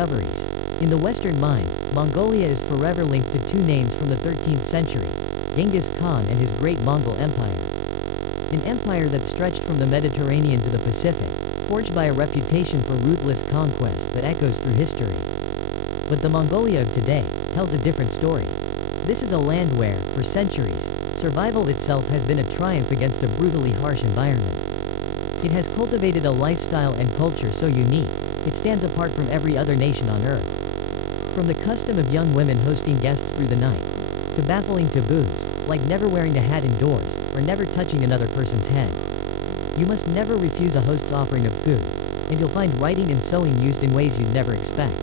discoveries. In the Western mind, Mongolia is forever linked to two names from the 13th century, Genghis Khan and his great Mongol Empire. An empire that stretched from the Mediterranean to the Pacific, forged by a reputation for ruthless conquest that echoes through history. But the Mongolia of today tells a different story. This is a land where, for centuries, survival itself has been a triumph against a brutally harsh environment. It has cultivated a lifestyle and culture so unique, it stands apart from every other nation on earth. From the custom of young women hosting guests through the night, to baffling taboos, like never wearing a hat indoors, or never touching another person's head. You must never refuse a host's offering of food, and you'll find writing and sewing used in ways you'd never expect.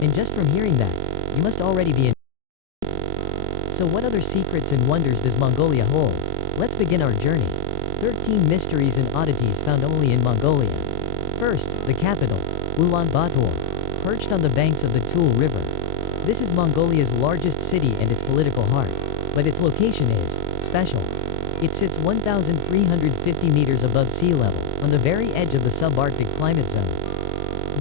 And just from hearing that, you must already be in. So what other secrets and wonders does Mongolia hold? Let's begin our journey. 13 mysteries and oddities found only in Mongolia. First, the capital, Ulaanbaatar, perched on the banks of the Toul River. This is Mongolia's largest city and its political heart. But its location is special. It sits 1,350 meters above sea level, on the very edge of the subarctic climate zone.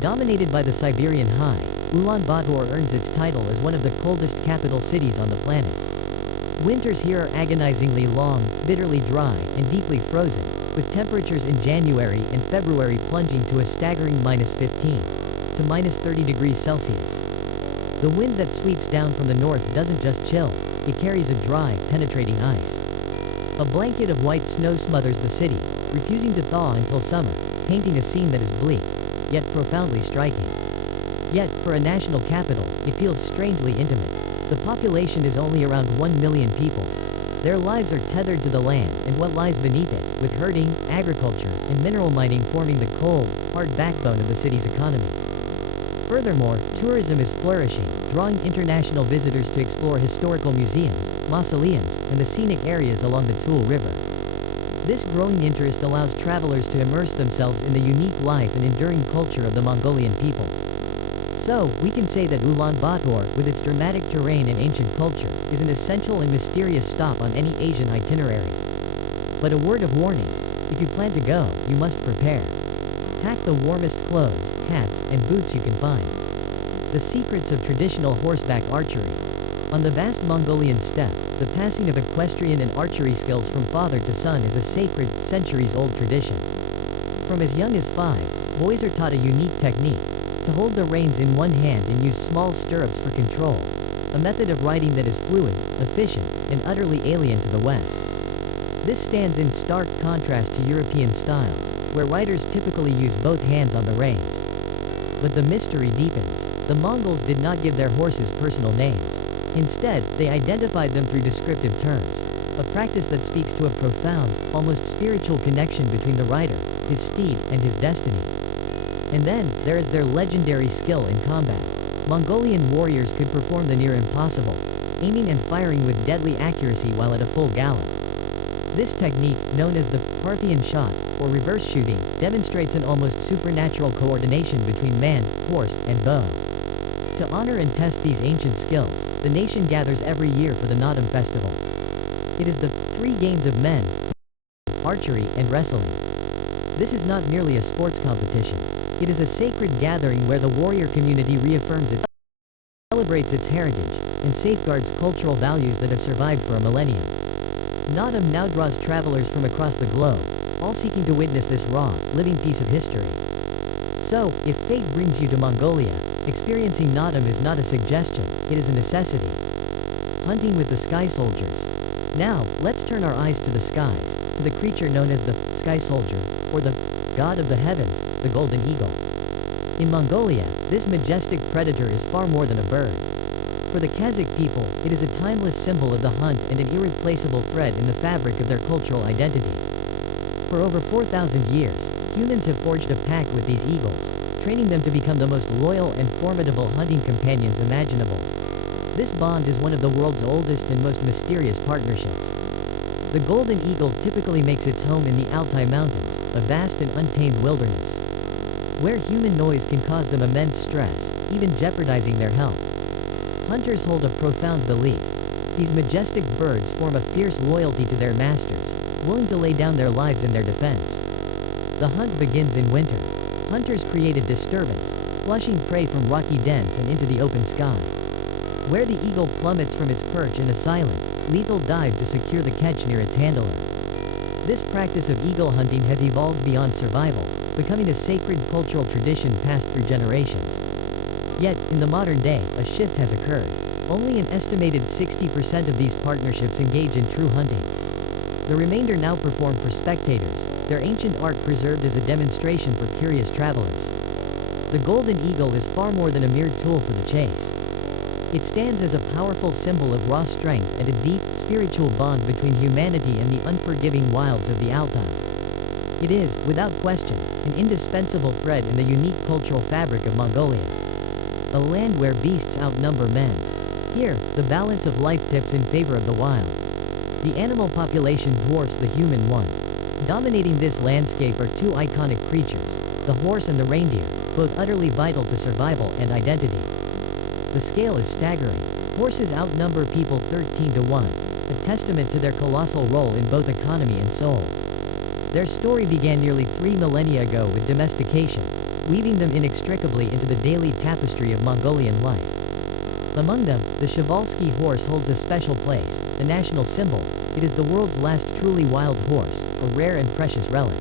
Dominated by the Siberian High, Ulaanbaatar earns its title as one of the coldest capital cities on the planet. Winters here are agonizingly long, bitterly dry, and deeply frozen, with temperatures in January and February plunging to a staggering -15 to -30 degrees Celsius. The wind that sweeps down from the north doesn't just chill, it carries a dry, penetrating ice. A blanket of white snow smothers the city, refusing to thaw until summer, painting a scene that is bleak, yet profoundly striking. Yet, for a national capital, it feels strangely intimate. The population is only around 1 million people. Their lives are tethered to the land and what lies beneath it, with herding, agriculture, and mineral mining forming the cold, hard backbone of the city's economy. Furthermore, tourism is flourishing, drawing international visitors to explore historical museums, mausoleums, and the scenic areas along the Toul River. This growing interest allows travelers to immerse themselves in the unique life and enduring culture of the Mongolian people. So, we can say that Ulaanbaatar, with its dramatic terrain and ancient culture, is an essential and mysterious stop on any Asian itinerary. But a word of warning: if you plan to go, you must prepare. Pack the warmest clothes, hats, and boots you can find. The secrets of traditional horseback archery. On the vast Mongolian steppe, the passing of equestrian and archery skills from father to son is a sacred, centuries-old tradition. From as young as 5, boys are taught a unique technique: to hold the reins in one hand and use small stirrups for control, a method of riding that is fluid, efficient, and utterly alien to the West. This stands in stark contrast to European styles, where riders typically use both hands on the reins. But the mystery deepens. The Mongols did not give their horses personal names. Instead, they identified them through descriptive terms, a practice that speaks to a profound, almost spiritual connection between the rider, his steed, and his destiny. And then, there is their legendary skill in combat. Mongolian warriors could perform the near impossible, aiming and firing with deadly accuracy while at a full gallop. This technique, known as the Parthian shot, or reverse shooting, demonstrates an almost supernatural coordination between man, horse, and bow. To honor and test these ancient skills, the nation gathers every year for the Naadam festival. It is the 3 games of men, archery, and wrestling. This is not merely a sports competition. It is a sacred gathering where the warrior community reaffirms its, celebrates its heritage, and safeguards cultural values that have survived for a millennium. Naadam now draws travelers from across the globe, all seeking to witness this raw, living piece of history. So, if fate brings you to Mongolia, experiencing Naadam is not a suggestion, it is a necessity. Hunting with the sky soldiers. Now, let's turn our eyes to the skies, to the creature known as the sky soldier, or the god of the heavens, the golden eagle. In Mongolia, this majestic predator is far more than a bird. For the Kazakh people, it is a timeless symbol of the hunt and an irreplaceable thread in the fabric of their cultural identity. For over 4,000 years, humans have forged a pact with these eagles, training them to become the most loyal and formidable hunting companions imaginable. This bond is one of the world's oldest and most mysterious partnerships. The golden eagle typically makes its home in the Altai Mountains, a vast and untamed wilderness, where human noise can cause them immense stress, even jeopardizing their health. Hunters hold a profound belief. These majestic birds form a fierce loyalty to their masters, willing to lay down their lives in their defense. The hunt begins in winter. Hunters create a disturbance, flushing prey from rocky dens and into the open sky. Where the eagle plummets from its perch in a silent, lethal dive to secure the catch near its handler. This practice of eagle hunting has evolved beyond survival, becoming a sacred cultural tradition passed through generations. Yet, in the modern day, a shift has occurred. Only an estimated 60% of these partnerships engage in true hunting. The remainder now perform for spectators, their ancient art preserved as a demonstration for curious travelers. The golden eagle is far more than a mere tool for the chase. It stands as a powerful symbol of raw strength and a deep, spiritual bond between humanity and the unforgiving wilds of the Altai. It is, without question, an indispensable thread in the unique cultural fabric of Mongolia. A land where beasts outnumber men. Here, the balance of life tips in favor of the wild. The animal population dwarfs the human one. Dominating this landscape are two iconic creatures, the horse and the reindeer, both utterly vital to survival and identity. The scale is staggering. Horses outnumber people 13 to 1, a testament to their colossal role in both economy and soul. Their story began nearly 3 millennia ago with domestication, weaving them inextricably into the daily tapestry of Mongolian life. Among them, the Przewalski horse holds a special place, a national symbol. It is the world's last truly wild horse, a rare and precious relic.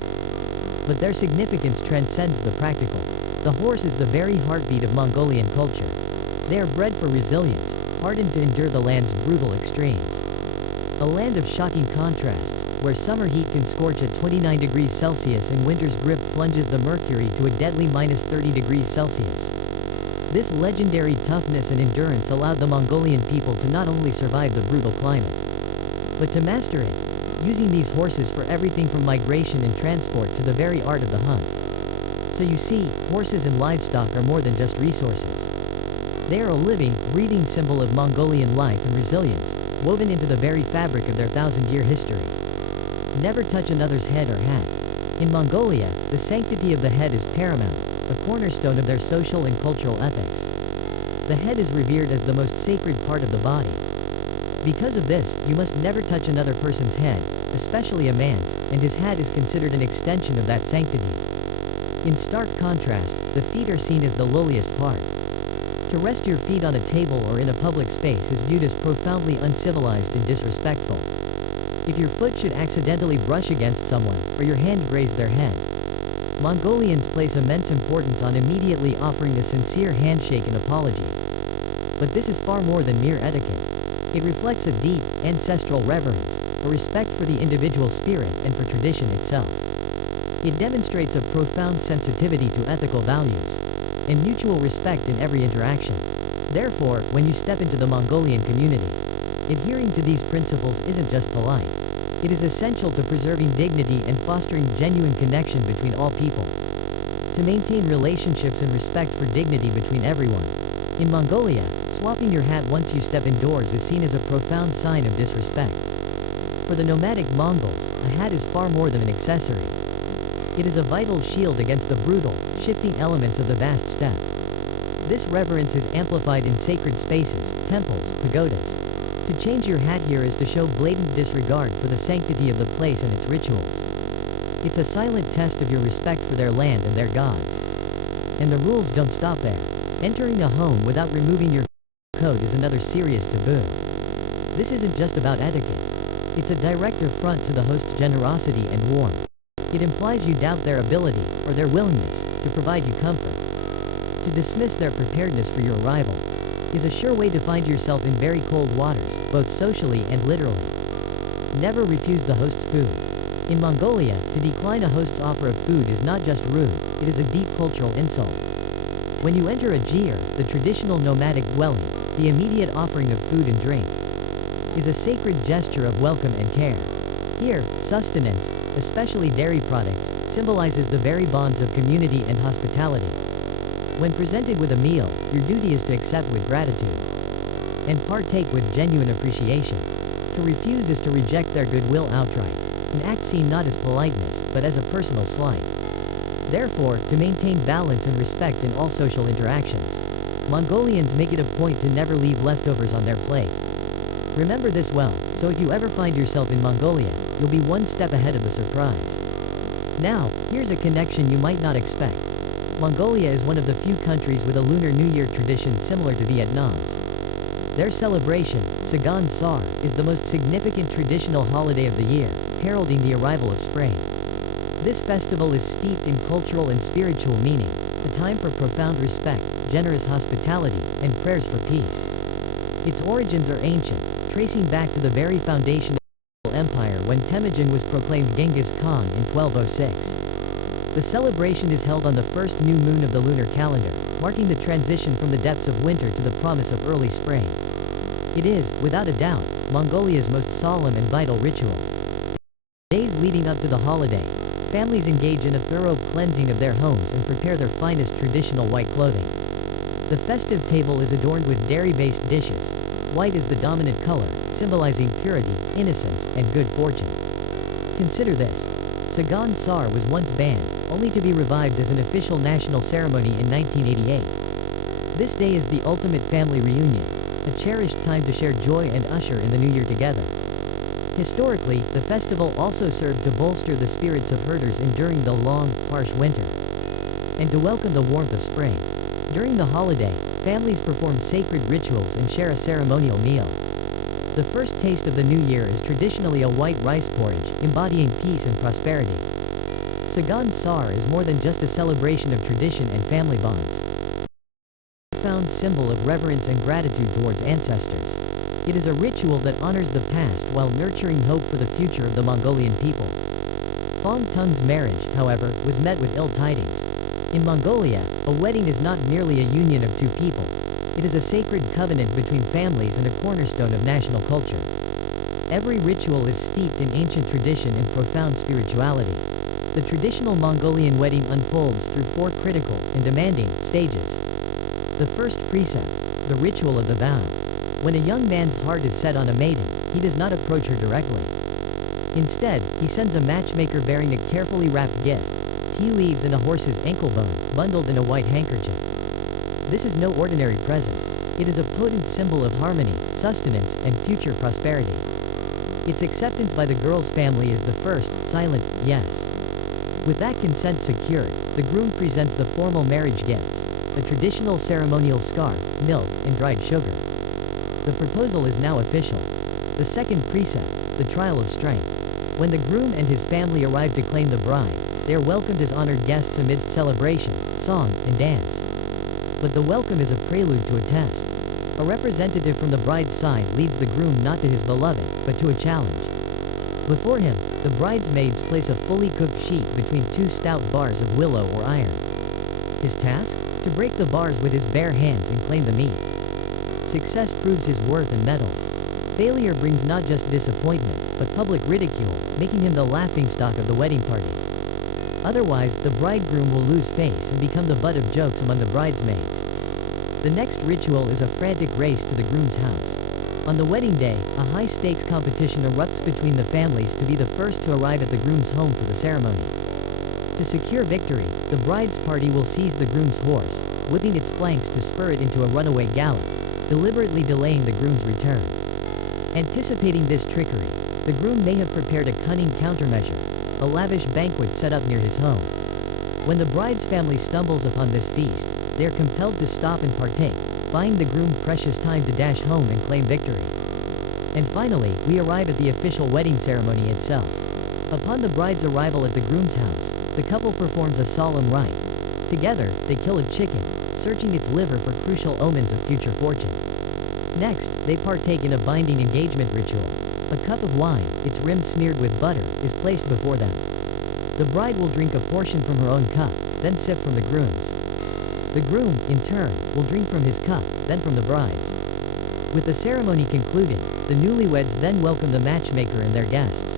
But their significance transcends the practical. The horse is the very heartbeat of Mongolian culture. They are bred for resilience, hardened to endure the land's brutal extremes. A land of shocking contrasts, where summer heat can scorch at 29 degrees Celsius and winter's grip plunges the mercury to a deadly -30 degrees Celsius. This legendary toughness and endurance allowed the Mongolian people to not only survive the brutal climate, but to master it, using these horses for everything from migration and transport to the very art of the hunt. So you see, horses and livestock are more than just resources. They are a living, breathing symbol of Mongolian life and resilience, woven into the very fabric of their 1,000-year history. Never touch another's head or hat. In Mongolia, the sanctity of the head is paramount, a cornerstone of their social and cultural ethics. The head is revered as the most sacred part of the body. Because of this, you must never touch another person's head, especially a man's, and his hat is considered an extension of that sanctity. In stark contrast, the feet are seen as the lowliest part. To rest your feet on a table or in a public space is viewed as profoundly uncivilized and disrespectful. If your foot should accidentally brush against someone, or your hand graze their head, Mongolians place immense importance on immediately offering a sincere handshake and apology. But this is far more than mere etiquette. It reflects a deep, ancestral reverence, a respect for the individual spirit and for tradition itself. It demonstrates a profound sensitivity to ethical values and mutual respect in every interaction. Therefore, when you step into the Mongolian community, adhering to these principles isn't just polite. It is essential to preserving dignity and fostering genuine connection between all people. To maintain relationships and respect for dignity between everyone. In Mongolia, swapping your hat once you step indoors is seen as a profound sign of disrespect. For the nomadic Mongols, a hat is far more than an accessory. It is a vital shield against the brutal, shifting elements of the vast steppe. This reverence is amplified in sacred spaces, temples, pagodas. To change your hat here is to show blatant disregard for the sanctity of the place and its rituals. It's a silent test of your respect for their land and their gods. And the rules don't stop there. Entering a home without removing your coat is another serious taboo. This isn't just about etiquette. It's a direct affront to the host's generosity and warmth. It implies you doubt their ability, or their willingness, to provide you comfort. To dismiss their preparedness for your arrival is a sure way to find yourself in very cold waters, both socially and literally. Never refuse the host's food. In Mongolia, to decline a host's offer of food is not just rude, it is a deep cultural insult. When you enter a jir, the traditional nomadic dwelling, the immediate offering of food and drink is a sacred gesture of welcome and care. Here, sustenance, especially dairy products, symbolizes the very bonds of community and hospitality. When presented with a meal, your duty is to accept with gratitude and partake with genuine appreciation. To refuse is to reject their goodwill outright, an act seen not as politeness, but as a personal slight. Therefore, to maintain balance and respect in all social interactions, Mongolians make it a point to never leave leftovers on their plate. Remember this well, so if you ever find yourself in Mongolia, you'll be one step ahead of the surprise. Now, here's a connection you might not expect. Mongolia is one of the few countries with a Lunar New Year tradition similar to Vietnam's. Their celebration, Sagan Sar, is the most significant traditional holiday of the year, heralding the arrival of spring. This festival is steeped in cultural and spiritual meaning, a time for profound respect, generous hospitality, and prayers for peace. Its origins are ancient, tracing back to the very foundation of the Mongol Empire when Temujin was proclaimed Genghis Khan in 1206. The celebration is held on the first new moon of the lunar calendar, marking the transition from the depths of winter to the promise of early spring. It is, without a doubt, Mongolia's most solemn and vital ritual. In the days leading up to the holiday, families engage in a thorough cleansing of their homes and prepare their finest traditional white clothing. The festive table is adorned with dairy-based dishes. White is the dominant color, symbolizing purity, innocence, and good fortune. Consider this. Sagan Sar was once banned, only to be revived as an official national ceremony in 1988. This day is the ultimate family reunion, a cherished time to share joy and usher in the new year together. Historically, the festival also served to bolster the spirits of herders enduring the long, harsh winter, and to welcome the warmth of spring. During the holiday, families perform sacred rituals and share a ceremonial meal. The first taste of the new year is traditionally a white rice porridge, embodying peace and prosperity. Sagan Sar is more than just a celebration of tradition and family bonds. A profound symbol of reverence and gratitude towards ancestors. It is a ritual that honors the past while nurturing hope for the future of the Mongolian people. Fong Tung's marriage, however, was met with ill tidings. In Mongolia, a wedding is not merely a union of two people. It is a sacred covenant between families and a cornerstone of national culture. Every ritual is steeped in ancient tradition and profound spirituality. The traditional Mongolian wedding unfolds through four critical and demanding stages. The first precept, the ritual of the vow. When a young man's heart is set on a maiden, he does not approach her directly. Instead, he sends a matchmaker bearing a carefully wrapped gift, tea leaves and a horse's ankle bone, bundled in a white handkerchief. This is no ordinary present. It is a potent symbol of harmony, sustenance, and future prosperity. Its acceptance by the girl's family is the first, silent, yes. With that consent secured, the groom presents the formal marriage gifts, a traditional ceremonial scarf, milk, and dried sugar. The proposal is now official. The second precept, the trial of strength. When the groom and his family arrive to claim the bride, they are welcomed as honored guests amidst celebration, song, and dance. But the welcome is a prelude to a test. A representative from the bride's side leads the groom not to his beloved, but to a challenge. Before him, the bridesmaids place a fully cooked sheet between two stout bars of willow or iron. His task? To break the bars with his bare hands and claim the meat. Success proves his worth and mettle. Failure brings not just disappointment, but public ridicule, making him the laughingstock of the wedding party. Otherwise, the bridegroom will lose face and become the butt of jokes among the bridesmaids. The next ritual is a frantic race to the groom's house. On the wedding day, a high-stakes competition erupts between the families to be the first to arrive at the groom's home for the ceremony. To secure victory, the bride's party will seize the groom's horse, whipping its flanks to spur it into a runaway gallop, deliberately delaying the groom's return. Anticipating this trickery, the groom may have prepared a cunning countermeasure, a lavish banquet set up near his home. When the bride's family stumbles upon this feast, they are compelled to stop and partake, buying the groom precious time to dash home and claim victory. And finally, we arrive at the official wedding ceremony itself. Upon the bride's arrival at the groom's house, the couple performs a solemn rite. Together, they kill a chicken, searching its liver for crucial omens of future fortune. Next, they partake in a binding engagement ritual. A cup of wine, its rim smeared with butter, is placed before them. The bride will drink a portion from her own cup, then sip from the groom's. The groom, in turn, will drink from his cup, then from the bride's. With the ceremony concluded, the newlyweds then welcome the matchmaker and their guests.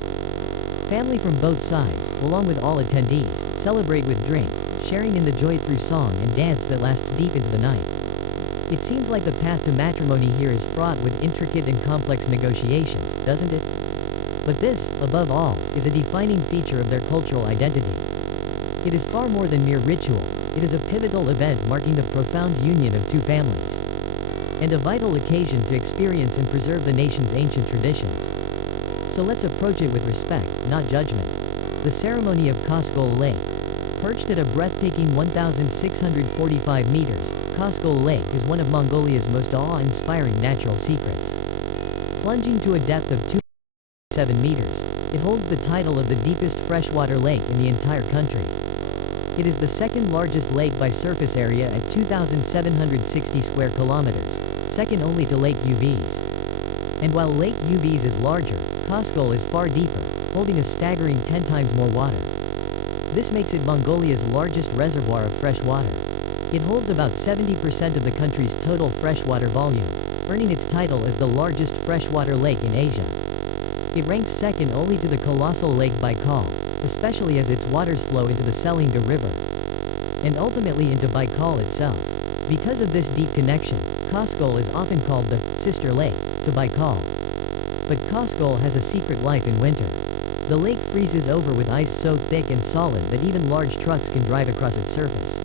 Family from both sides, along with all attendees, celebrate with drink, sharing in the joy through song and dance that lasts deep into the night. It seems like the path to matrimony here is fraught with intricate and complex negotiations, doesn't it? But this, above all, is a defining feature of their cultural identity. It is far more than mere ritual. It is a pivotal event marking the profound union of two families, and a vital occasion to experience and preserve the nation's ancient traditions. So let's approach it with respect, not judgment. The ceremony of Kosgol Lake. Perched at a breathtaking 1,645 meters, Koskol Lake is one of Mongolia's most awe-inspiring natural secrets. Plunging to a depth of 2.7 meters, it holds the title of the deepest freshwater lake in the entire country. It is the second largest lake by surface area at 2,760 square kilometers, second only to Lake Uvs. And while Lake Uvs is larger, Koskol is far deeper, holding a staggering 10 times more water. This makes it Mongolia's largest reservoir of fresh water. It holds about 70% of the country's total freshwater volume, earning its title as the largest freshwater lake in Asia. It ranks second only to the colossal Lake Baikal, especially as its waters flow into the Selinga River, and ultimately into Baikal itself. Because of this deep connection, Koskol is often called the sister lake to Baikal. But Koskol has a secret life in winter. The lake freezes over with ice so thick and solid that even large trucks can drive across its surface.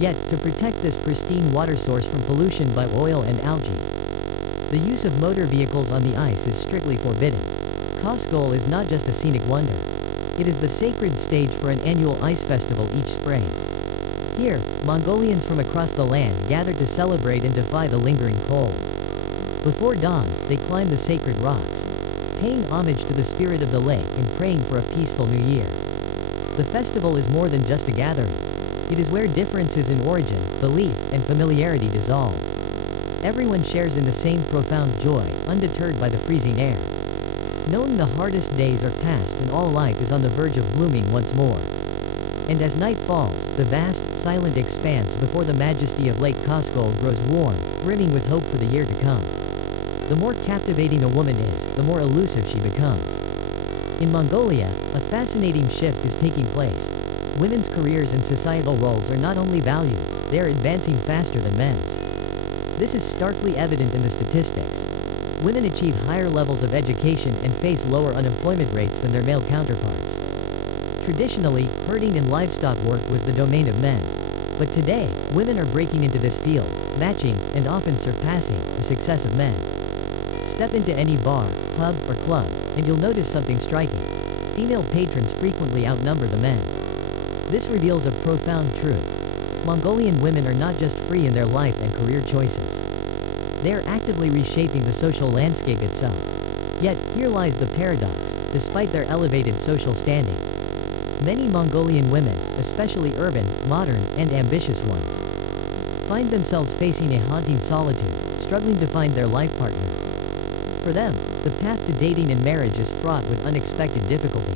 Yet, to protect this pristine water source from pollution by oil and algae, the use of motor vehicles on the ice is strictly forbidden. Koskol is not just a scenic wonder. It is the sacred stage for an annual ice festival each spring. Here, Mongolians from across the land gather to celebrate and defy the lingering cold. Before dawn, they climb the sacred rocks, paying homage to the spirit of the lake and praying for a peaceful new year. The festival is more than just a gathering. It is where differences in origin, belief, and familiarity dissolve. Everyone shares in the same profound joy, undeterred by the freezing air, knowing the hardest days are past and all life is on the verge of blooming once more. And as night falls, the vast, silent expanse before the majesty of Lake Koskol grows warm, brimming with hope for the year to come. The more captivating a woman is, the more elusive she becomes. In Mongolia, a fascinating shift is taking place. Women's careers and societal roles are not only valued, they are advancing faster than men's. This is starkly evident in the statistics. Women achieve higher levels of education and face lower unemployment rates than their male counterparts. Traditionally, herding and livestock work was the domain of men. But today, women are breaking into this field, matching, and often surpassing, the success of men. Step into any bar, pub, or club, and you'll notice something striking. Female patrons frequently outnumber the men. This reveals a profound truth. Mongolian women are not just free in their life and career choices. They are actively reshaping the social landscape itself. Yet, here lies the paradox, despite their elevated social standing. Many Mongolian women, especially urban, modern, and ambitious ones, find themselves facing a haunting solitude, struggling to find their life partner. For them, the path to dating and marriage is fraught with unexpected difficulty.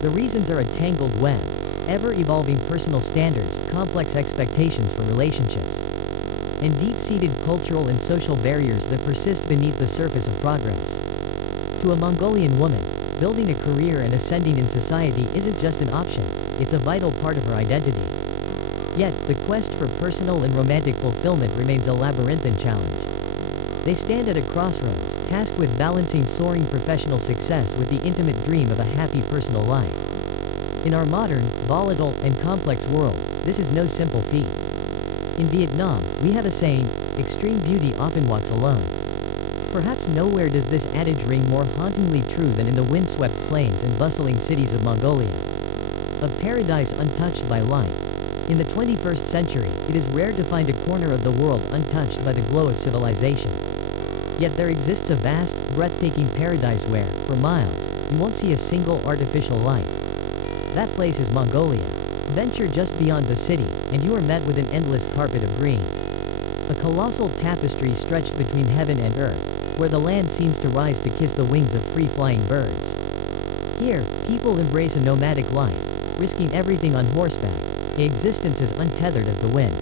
The reasons are a tangled web, ever-evolving personal standards, complex expectations for relationships, and deep-seated cultural and social barriers that persist beneath the surface of progress. To a Mongolian woman, building a career and ascending in society isn't just an option, it's a vital part of her identity. Yet, the quest for personal and romantic fulfillment remains a labyrinthine challenge. They stand at a crossroads, tasked with balancing soaring professional success with the intimate dream of a happy personal life. In our modern, volatile, and complex world, this is no simple feat. In Vietnam, we have a saying, extreme beauty often walks alone. Perhaps nowhere does this adage ring more hauntingly true than in the windswept plains and bustling cities of Mongolia. A paradise untouched by light. In the 21st century, it is rare to find a corner of the world untouched by the glow of civilization. Yet there exists a vast, breathtaking paradise where, for miles, you won't see a single artificial light. That place is Mongolia. Venture just beyond the city, and you are met with an endless carpet of green. A colossal tapestry stretched between heaven and earth, where the land seems to rise to kiss the wings of free-flying birds. Here, people embrace a nomadic life, risking everything on horseback, an existence as untethered as the wind.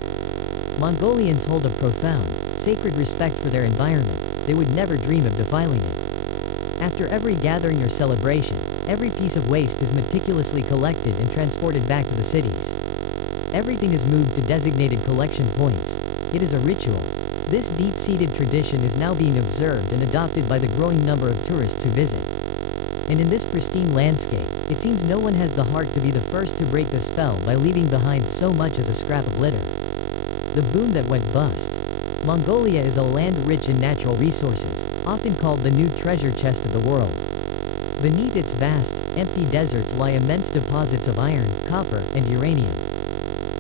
Mongolians hold a profound, sacred respect for their environment. They would never dream of defiling it. After every gathering or celebration, every piece of waste is meticulously collected and transported back to the cities. Everything is moved to designated collection points. It is a ritual. This deep-seated tradition is now being observed and adopted by the growing number of tourists who visit. And in this pristine landscape, it seems no one has the heart to be the first to break the spell by leaving behind so much as a scrap of litter. The boom that went bust. Mongolia is a land rich in natural resources, often called the new treasure chest of the world. Beneath its vast, empty deserts lie immense deposits of iron, copper, and uranium.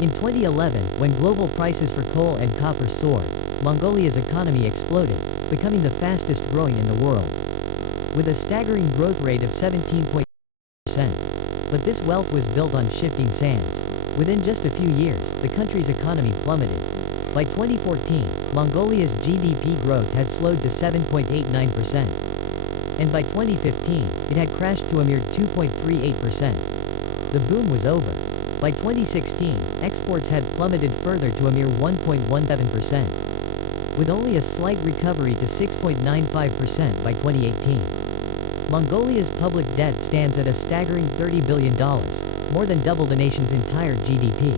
In 2011, when global prices for coal and copper soared, Mongolia's economy exploded, becoming the fastest growing in the world. With a staggering growth rate of 17.8%. But this wealth was built on shifting sands. Within just a few years, the country's economy plummeted. By 2014, Mongolia's GDP growth had slowed to 7.89%. And by 2015, it had crashed to a mere 2.38%. The boom was over. By 2016, exports had plummeted further to a mere 1.17%. With only a slight recovery to 6.95% by 2018. Mongolia's public debt stands at a staggering $30 billion, more than double the nation's entire GDP.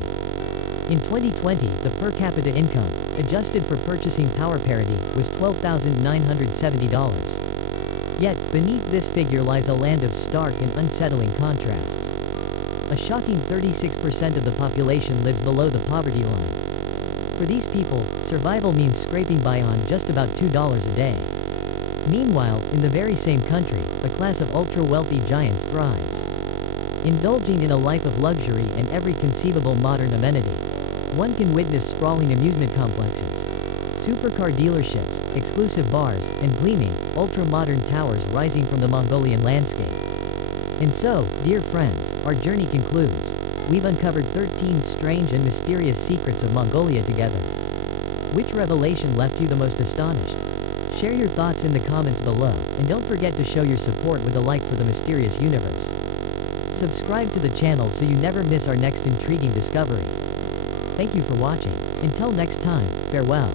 In 2020, the per capita income, adjusted for purchasing power parity, was $12,970. Yet, beneath this figure lies a land of stark and unsettling contrasts. A shocking 36% of the population lives below the poverty line. For these people, survival means scraping by on just about $2 a day. Meanwhile, in the very same country, a class of ultra-wealthy giants thrives. Indulging in a life of luxury and every conceivable modern amenity. One can witness sprawling amusement complexes, supercar dealerships, exclusive bars, and gleaming, ultra-modern towers rising from the Mongolian landscape. And so, dear friends, our journey concludes. We've uncovered 13 strange and mysterious secrets of Mongolia together. Which revelation left you the most astonished? Share your thoughts in the comments below, and don't forget to show your support with a like for the mysterious universe. Subscribe to the channel so you never miss our next intriguing discovery. Thank you for watching. Until next time, farewell.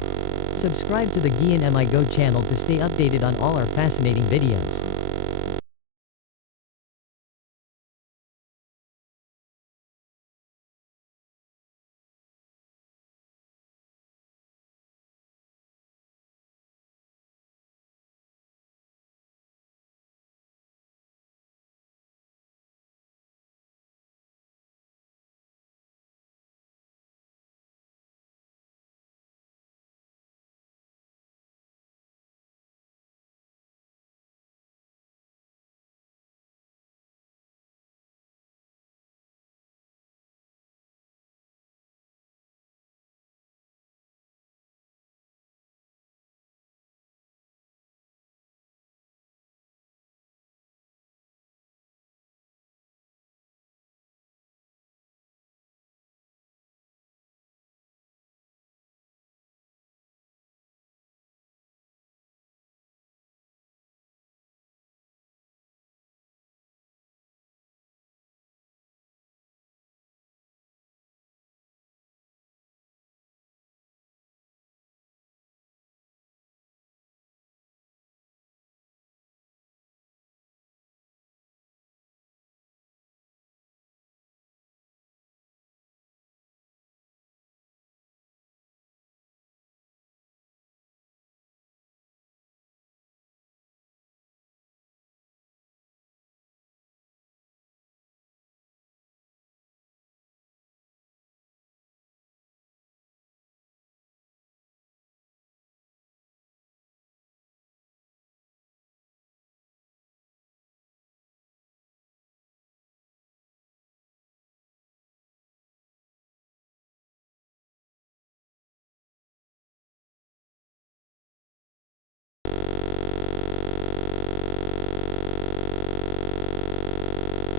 Subscribe to the Gian MI Go channel to stay updated on all our fascinating videos.